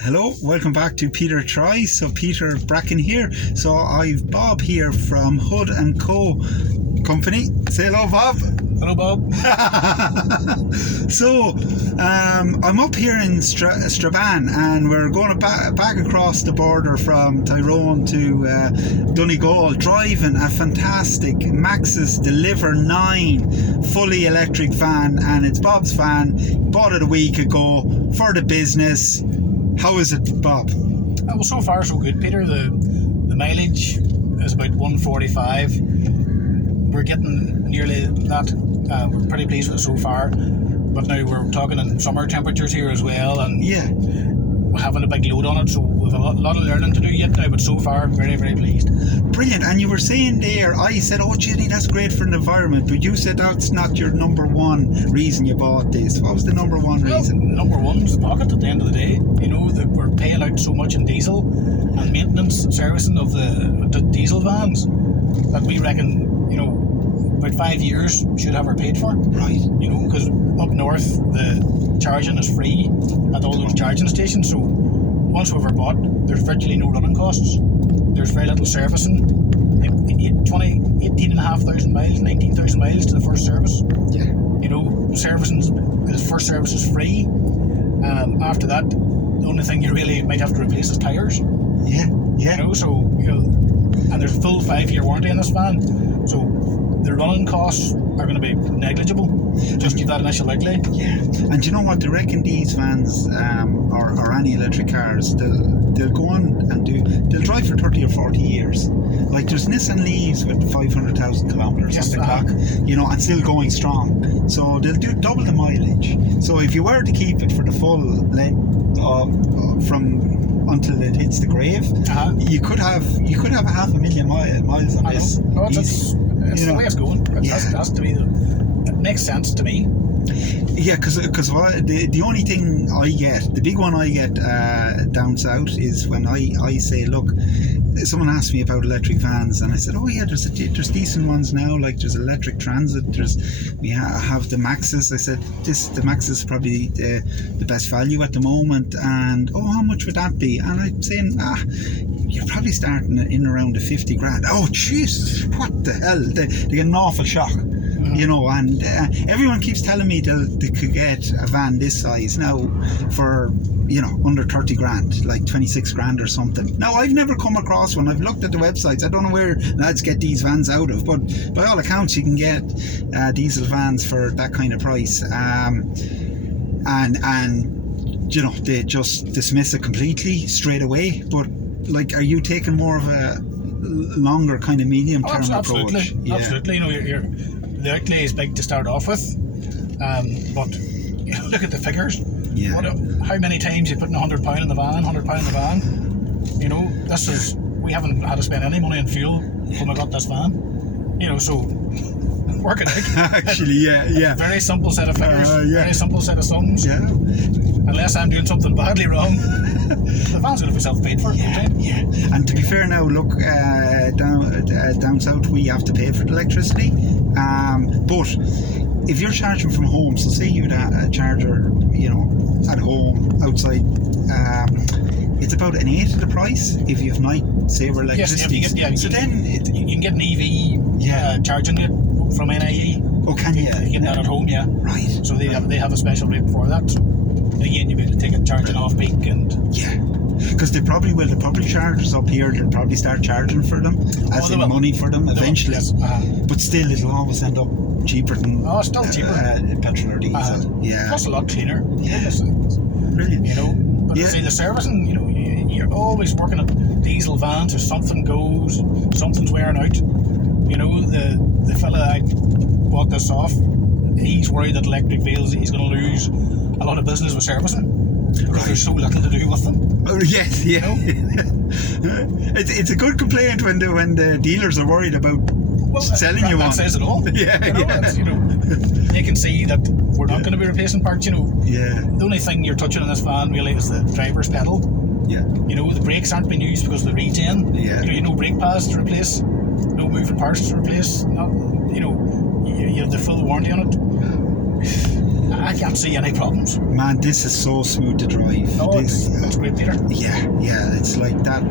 Hello, welcome back to Peter Tries. So Peter Bracken here. So I've Bob here from Hood & Co. company. Say hello, Bob. Hello, Bob. So I'm up here in Strabane, and we're going back across the border from Tyrone to Donegal, driving a fantastic Maxus Deliver 9 fully electric van, and it's Bob's van. Bought it a week ago for the business. How is it, Bob? Well, so far so good, Peter. The mileage is about 145. We're getting nearly that. We're pretty pleased with it so far. But now we're talking in summer temperatures here as well, and yeah, we're having a big load on it, so we've a lot of learning to do yet now. But so far, very, very pleased. Brilliant. And you were saying there, I said, oh, Ginny, that's great for the environment, but you said that's not your number one reason you bought this. What was the number one reason? Number one's the pocket at the end of the day. You know, that we're paying out so much in diesel and maintenance and servicing of the diesel vans that we reckon, you know, about 5 years should have her paid for. Right. You know, because up north the charging is free at all those charging stations, so once we've bought, there's virtually no running costs. There's very little servicing. 18,500 miles, 19,000 miles to the first service. Yeah. You know, the first service is free. After that, the only thing you really might have to replace is tyres. Yeah. You know, so, you know, and there's a full 5-year warranty in this van. So the running costs are going to be negligible. Just give that initial outlay. Yeah. And you know what? They reckon these vans, or any electric cars, they'll go on and they'll drive for 30 or 40 years. Like there's Nissan Leafs with 500,000 kilometres on the clock, you know, and still going strong. So they'll do double the mileage. So if you were to keep it for the full length from until it hits the grave, you could have 500,000 miles on this. It's the way it's going. It has to be. It makes sense to me. Yeah, because the only thing I get, the big one I get down south is when I say, look, someone asked me about electric vans, and I said, oh yeah, there's decent ones now. Like there's electric transit. We have the Maxus. I said the Maxus is probably the best value at the moment. And how much would that be? And I'm saying, you're probably starting in around the 50 grand. Oh Jesus, what the hell? They get an awful shock. You know, and everyone keeps telling me they could get a van this size now for, you know, under 30 grand, like 26 grand or something. Now, I've never come across one. I've looked at the websites. I don't know where lads get these vans out of, but by all accounts, you can get diesel vans for that kind of price. And you know, they just dismiss it completely straight away. But like, are you taking more of a longer kind of medium-term approach? Absolutely. You know, the outlay is big to start off with, but you know, look at the figures. Yeah. How many times you put in £100 in the van, £100 in the van? You know, we haven't had to spend any money on fuel when we got this van. You know, so work it out. Actually, yeah. Very simple set of figures. Very simple set of sums. Yeah. Unless I'm doing something badly wrong, the van's going to be self-paid for. Yeah. And to be fair now, look, down south we have to pay for the electricity. But if you're charging from home, so say you had a charger, you know, at home, outside, it's about an eighth of the price if you have night saver electricity. So then you can get an EV charging rate from NIE. Oh, can you? You get that at home, yeah. Right. So they have a special rate for that. So again, you'll be able to take it charging off peak and because they probably will. The public chargers up here, they'll probably start charging for them, as in money for them eventually. Yes. But still, it'll always end up cheaper than still cheaper. Petrol or diesel. Plus a lot cleaner. Yeah. Brilliant. You know, but see the servicing, you know, you're always working on diesel vans. If something goes, something's wearing out. You know, the fella I bought this off, he's worried that electric vehicles, he's going to lose a lot of business with servicing because there's so little to do with them. Oh yes, yeah. You know? It's a good complaint when the dealers are worried about selling you one. That says it all. You know, they can see that we're not going to be replacing parts. You know. Yeah. The only thing you're touching in this van really is the driver's pedal. Yeah. You know, the brakes aren't being used because of the regen. Yeah. You know, brake pads to replace, no moving parts to replace. You know, you have the full warranty on it. I can't see any problems. Man, this is so smooth to drive. No, This, it's great, Peter. yeah, it's like that.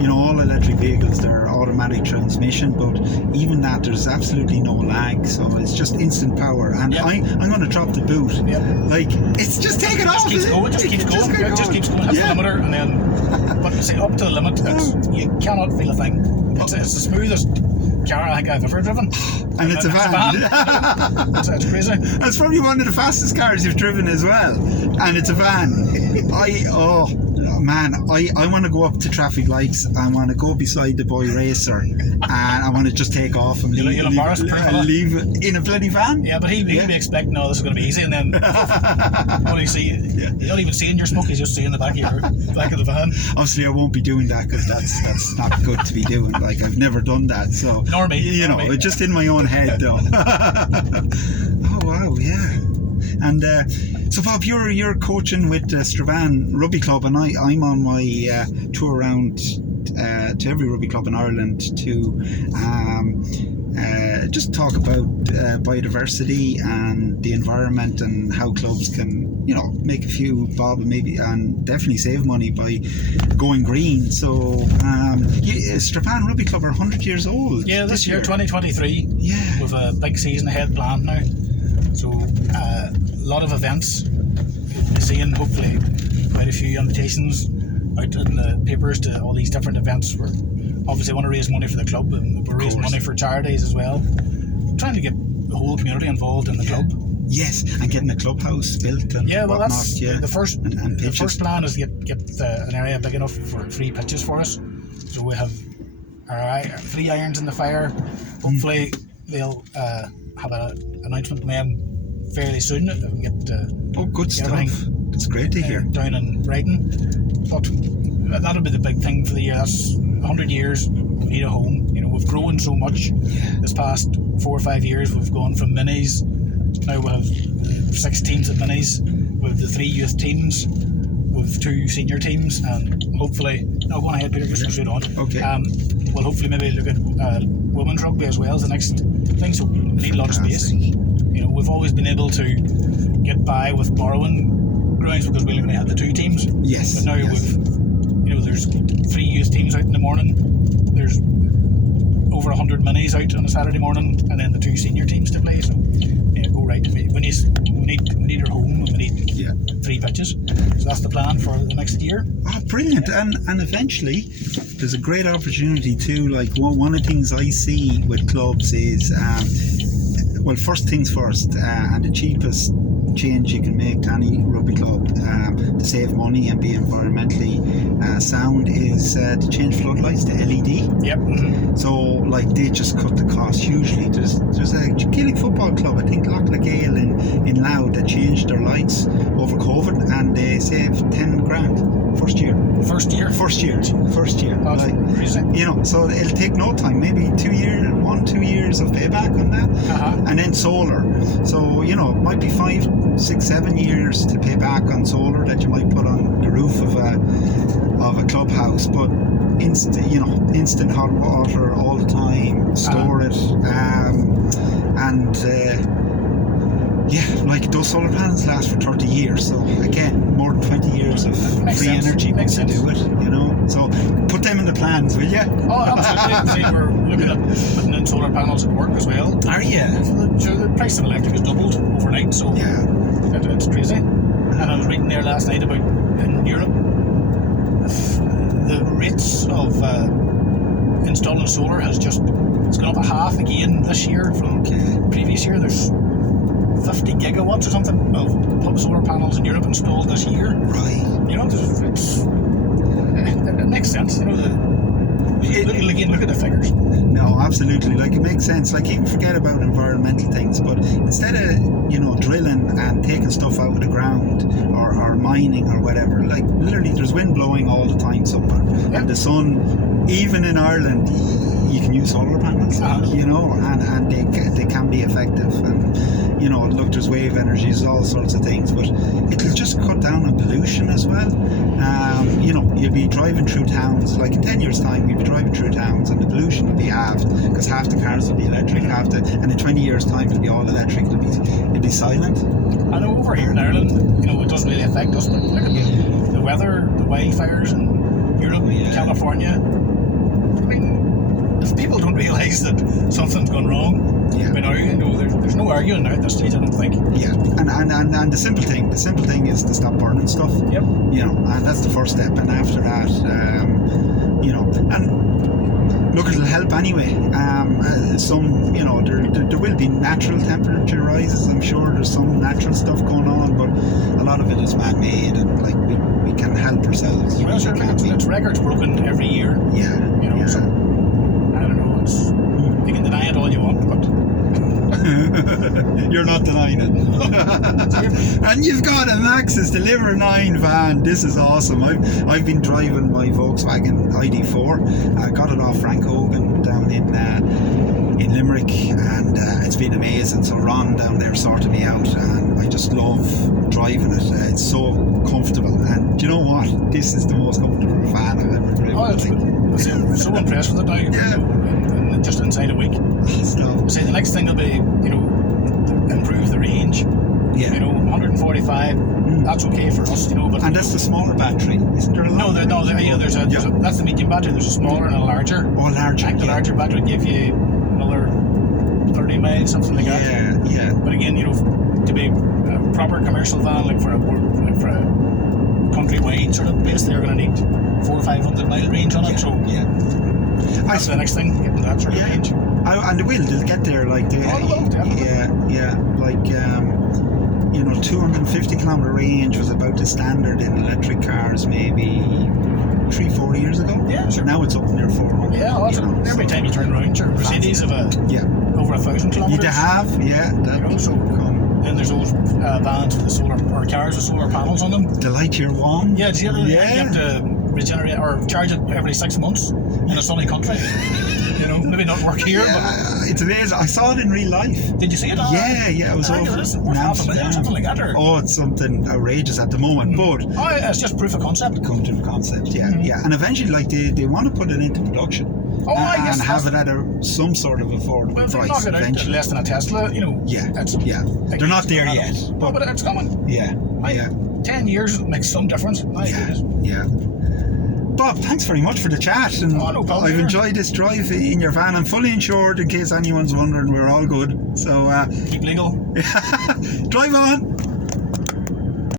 You know, all electric vehicles, they're automatic transmission, but even that, there's absolutely no lag, so it's just instant power. And Yep. I'm going to drop the boot. Yep. Like, it's just taking off. Just keeps going. Just keeps going. It just keeps going. Hits the limiter, and then, but see, up to the limit, you cannot feel a thing. It's the smoothest car I think I've ever driven. And it's a van. It's crazy. That's probably one of the fastest cars you've driven as well. And it's a van. I want to go up to traffic lights. I want to go beside the boy racer, and I want to just and You'll embarrass the poor fella. leave in a bloody van. Yeah, but he'll be expecting, no, this is going to be easy, and then what do you see? You don't even see in your smoke, he's just seeing the back of the van. Obviously, I won't be doing that because that's not good to be doing. Like, I've never done that, so Nor me. you know, me. just in my own head though. Oh wow, yeah. And so Bob, you're coaching with Strabane Rugby Club, and I'm on my tour around to every rugby club in Ireland to just talk about biodiversity and the environment and how clubs can, you know, make a few bob and definitely save money by going green. So Strabane Rugby Club are 100 years old. Yeah, this year 2023. Yeah, with a big season ahead planned now. So a lot of events. You'll be seeing hopefully quite a few invitations out in the papers to all these different events. We're obviously want to raise money for the club, and we're raising money for charities as well. Trying to get the whole community involved in the club. Yes, and getting a clubhouse built and well, whatnot, that's the first. and The pitches. first plan is to get an area big enough for 3 pitches for us. So we have our 3 irons in the fire. Hopefully they'll have an announcement then fairly soon. We can get good stuff. everything, It's great to hear. down in Brighton. But that'll be the big thing for the year. That's 100 years. We need a home. You know, we've grown so much this past 4 or 5 years. We've gone from minis. Now we have 6 teams at minis. We have the 3 youth teams. With 2 senior teams, and hopefully, no, go on ahead, Peter, just go straight on. Okay. We'll hopefully maybe look at women's rugby as well as the next thing. So we need a lot of space. You know, we've always been able to get by with borrowing grounds because we only had the 2 teams. Yes. But now yes. there's 3 youth teams out in the morning. There's over 100 minis out on a Saturday morning, and then the 2 senior teams to play. So go right. We need our home, and we need 3 pitches. So that's the plan for the next year. Oh, brilliant. And eventually there's a great opportunity too. Like one of the things I see with clubs is well, first things first, and the cheapest change you can make to any rugby club to save money and be environmentally sound is to change floodlights to LED. Yep. Mm-hmm. So like they just cut the cost hugely. There's a Gaelic football club, I think Loughlagale in Louth, that changed their lights over COVID and they saved 10 grand first year. First year. That's like, crazy. you know, so it'll take no time, maybe 2 years of payback on that. And then solar. So, you know, it might be 5, 6, 7 years to pay back on solar that you might put on the roof of a clubhouse, but instant hot water all the time, store it, like those solar panels last for 30 years, so again, more than 20 years of free energy to do it, you know, so put them in the plans, will you? Oh, absolutely. See, we're looking at putting in solar panels at work as well. Are you? So the price of electric has doubled overnight, so it's crazy. And I was reading there last night about in Europe the rates of installing solar has it's gone up a half again this year from previous year. There's 50 gigawatts or something of solar panels in Europe installed this year. Right. You know, it makes sense. You know, look at the figures. No, absolutely. Like, it makes sense. Like, even forget about environmental things, but instead of, you know, drilling and taking stuff out of the ground or mining or whatever, like, literally there's wind blowing all the time somewhere. And the sun, even in Ireland, you can use solar panels, you know, and they can be effective, and you know, look, there's wave energies, all sorts of things, but it'll just cut down on pollution as well. You know, you'll be driving through towns, like in 10 years time you'll be driving through towns and the pollution will be halved, because half the cars will be electric, and in 20 years time it'll be all electric, it'll be silent. I know over here in Ireland, you know, it doesn't really affect us, but look at the weather, the wildfires in Europe, California. I mean, if people don't realise that something's gone wrong, by now, you know, there's no arguing now at this stage, I don't think. Yeah, and the simple thing is to stop burning stuff. Yep. You know, and that's the first step, and after that, you know, and look, it'll help anyway. Some, you know, there will be natural temperature rises. I'm sure there's some natural stuff going on, but a lot of it is man-made, and like we can help ourselves. Well, sure, it's records broken every year. Yeah. You know, so I don't know. You can deny it all you want, but you're not denying it. And you've got a Maxus Deliver 9 van. This is awesome. I've been driving my Volkswagen ID4. I got it off Frank Hogan down in Limerick, and it's been amazing. So Ron down there sorted me out, and I just love driving it. It's so comfortable, and do you know what? This is the most comfortable van I've ever driven. I'm so impressed with it now. Yeah. Just inside a week. Stop. Say the next thing will be, you know, improve the range. Yeah. You know, 145. That's okay for us, you know. But and that's the smaller battery, isn't there? There's a that's the medium battery. There's a smaller and a larger. Oh, larger. I think the larger battery would give you another 30 miles, something like that. Yeah. But again, you know, to be a proper commercial van, like for a countrywide sort of place, they're going to need 400 or 500 mile range on it. So that's the next thing, getting that sort of range. And they'll get there, like definitely. Like you know, 250 kilometer range was about the standard in electric cars maybe 3-4 years ago. Yeah, sure. Now it's up near 400. Yeah, well, every time you turn around, sure. Mercedes have over 1,000 kilometers. They have, Then there's those vans with the solar, or cars with solar panels on them. The Lightyear one. Yeah, you have to regenerate or charge it every 6 months in a sunny country. You know, maybe not work here, but it's amazing. I saw it in real life. Did you see it? Yeah, it was over in Amsterdam or something like that. Oh, it's something outrageous at the moment, but it's just proof of concept. Proof of concept, yeah. And eventually, like they want to put it into production. And have it at some sort of affordable price. Well, knock it out to less than a Tesla, you know. They're not there yet. But it's coming. 10 years makes some difference. Yeah. Bob, thanks very much for the chat, and no problem. I've enjoyed this drive in your van. I'm fully insured, in case anyone's wondering. We're all good, so keep legal. Drive on.